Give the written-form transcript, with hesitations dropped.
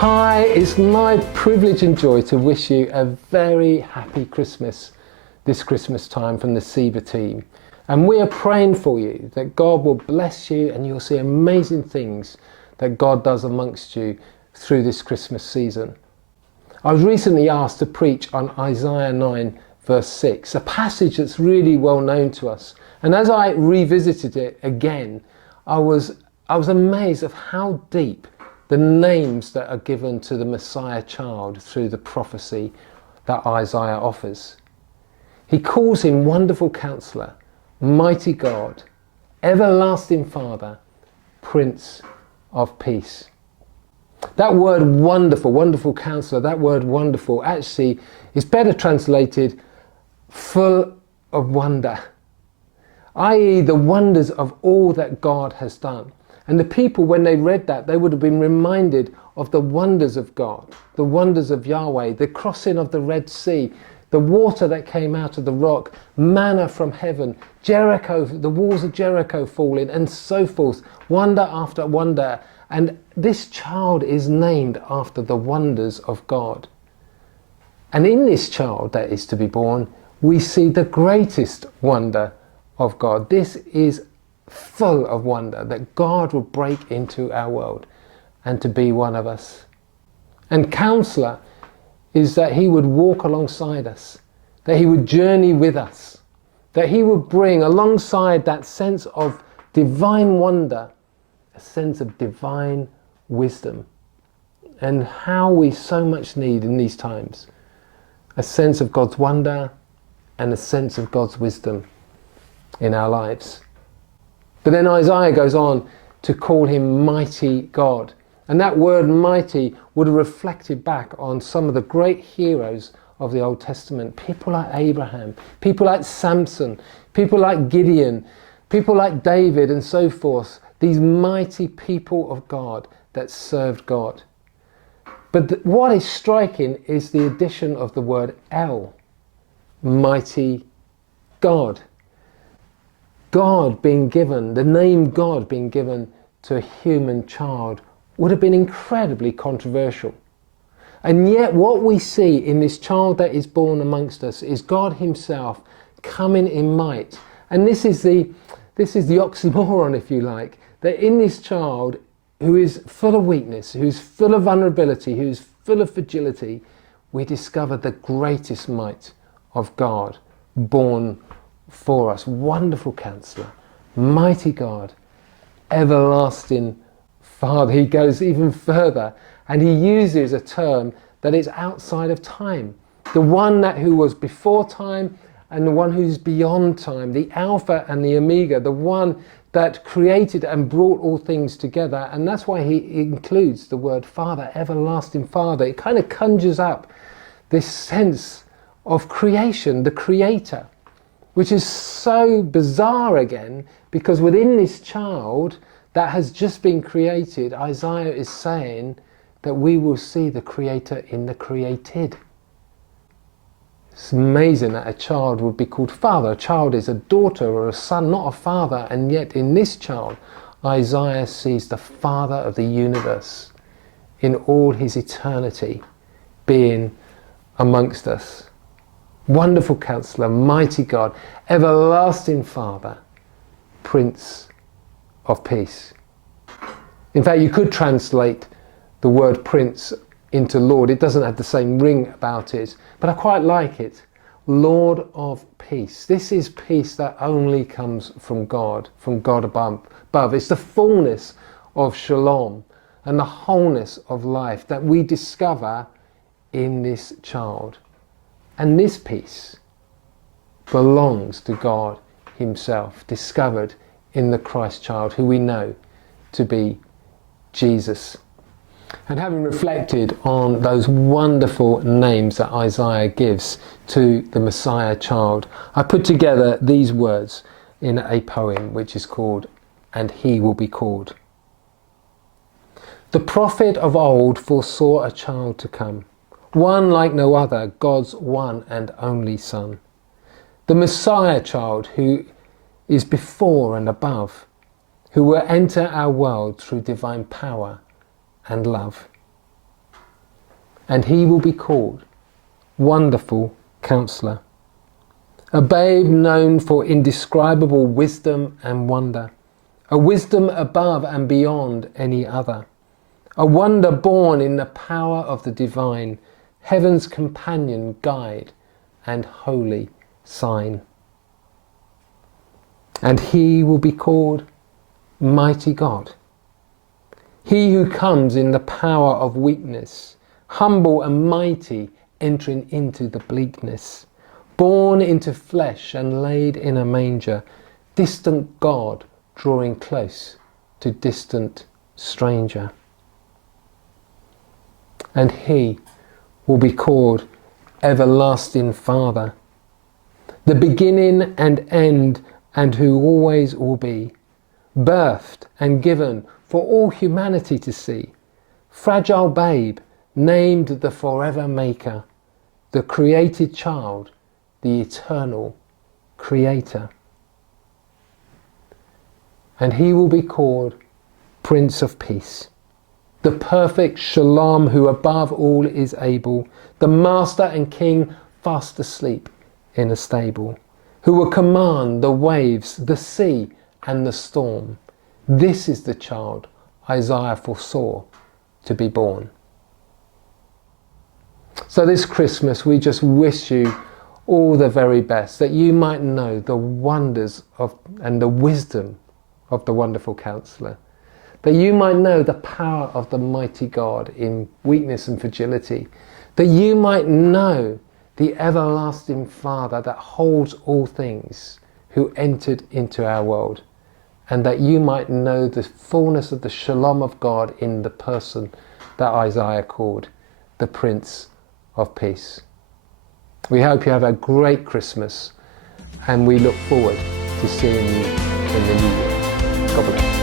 Hi, it's my privilege and joy to wish you a very happy Christmas this Christmas time from the SEBA team. And we are praying for you that God will bless you and you'll see amazing things that God does amongst you through this Christmas season. I was recently asked to preach on Isaiah 9 verse 6, a passage that's really well known to us. And as I revisited it again, I was amazed of how deep the names that are given to the Messiah child through the prophecy that Isaiah offers. He calls him Wonderful Counsellor, Mighty God, Everlasting Father, Prince of Peace. That word wonderful, Wonderful Counsellor, that word wonderful actually is better translated full of wonder, i.e. the wonders of all that God has done. And the people, when they read that, they would have been reminded of the wonders of God, the wonders of Yahweh, the crossing of the Red Sea, the water that came out of the rock, manna from heaven, Jericho, the walls of Jericho falling, and so forth, wonder after wonder. And this child is named after the wonders of God. And in this child that is to be born, we see the greatest wonder of God. This is full of wonder that God will break into our world and to be one of us. And Counsellor is that he would walk alongside us, that he would journey with us, that he would bring alongside that sense of divine wonder, a sense of divine wisdom, and how we so much need in these times, a sense of God's wonder and a sense of God's wisdom in our lives. But then Isaiah goes on to call him Mighty God. And that word mighty would have reflected back on some of the great heroes of the Old Testament. People like Abraham, people like Samson, people like Gideon, people like David and so forth. These mighty people of God that served God. But what is striking is the addition of the word El, Mighty God. God being given, the name God being given to a human child would have been incredibly controversial. And yet what we see in this child that is born amongst us is God himself coming in might. And this is the oxymoron, if you like, that in this child who is full of weakness, who's full of vulnerability, who's full of fragility, we discover the greatest might of God born for us. Wonderful Counsellor, Mighty God, Everlasting Father. He goes even further and he uses a term that is outside of time. The one who was before time and the one who's beyond time, the Alpha and the Omega, the one that created and brought all things together. And that's why he includes the word Father, Everlasting Father. It kind of conjures up this sense of creation, the Creator, which is so bizarre again, because within this child that has just been created, Isaiah is saying that we will see the Creator in the created. It's amazing that a child would be called father. A child is a daughter or a son, not a father, and yet in this child, Isaiah sees the Father of the universe in all his eternity being amongst us. Wonderful Counsellor, Mighty God, Everlasting Father, Prince of Peace. In fact, you could translate the word Prince into Lord. It doesn't have the same ring about it, but I quite like it. Lord of Peace. This is peace that only comes from God above. It's the fullness of shalom and the wholeness of life that we discover in this child. And this peace belongs to God himself, discovered in the Christ child, who we know to be Jesus. And having reflected on those wonderful names that Isaiah gives to the Messiah child, I put together these words in a poem which is called "And He Will Be Called." The prophet of old foresaw a child to come, one like no other, God's one and only Son. The Messiah child who is before and above, who will enter our world through divine power and love. and he will be called Wonderful Counsellor. A babe known for indescribable wisdom and wonder, a wisdom above and beyond any other, a wonder born in the power of the divine, heaven's companion, guide, and holy sign. And he will be called Mighty God. He who comes in the power of weakness, humble and mighty, entering into the bleakness, born into flesh and laid in a manger, distant God drawing close to distant stranger. And he will be called Everlasting Father, the beginning and end, and who always will be, birthed and given for all humanity to see, fragile babe named the forever maker, the created child, the eternal creator. And he will be called Prince of Peace, the perfect Shalom, who above all is able, the Master and King fast asleep in a stable, who will command the waves, the sea and the storm. This is the child Isaiah foresaw to be born. So this Christmas we just wish you all the very best, that you might know the wonders of and the wisdom of the Wonderful Counsellor, that you might know the power of the mighty God in weakness and fragility, that you might know the everlasting Father that holds all things, who entered into our world, and that you might know the fullness of the Shalom of God in the person that Isaiah called the Prince of Peace. We hope you have a great Christmas, and we look forward to seeing you in the new year. God bless.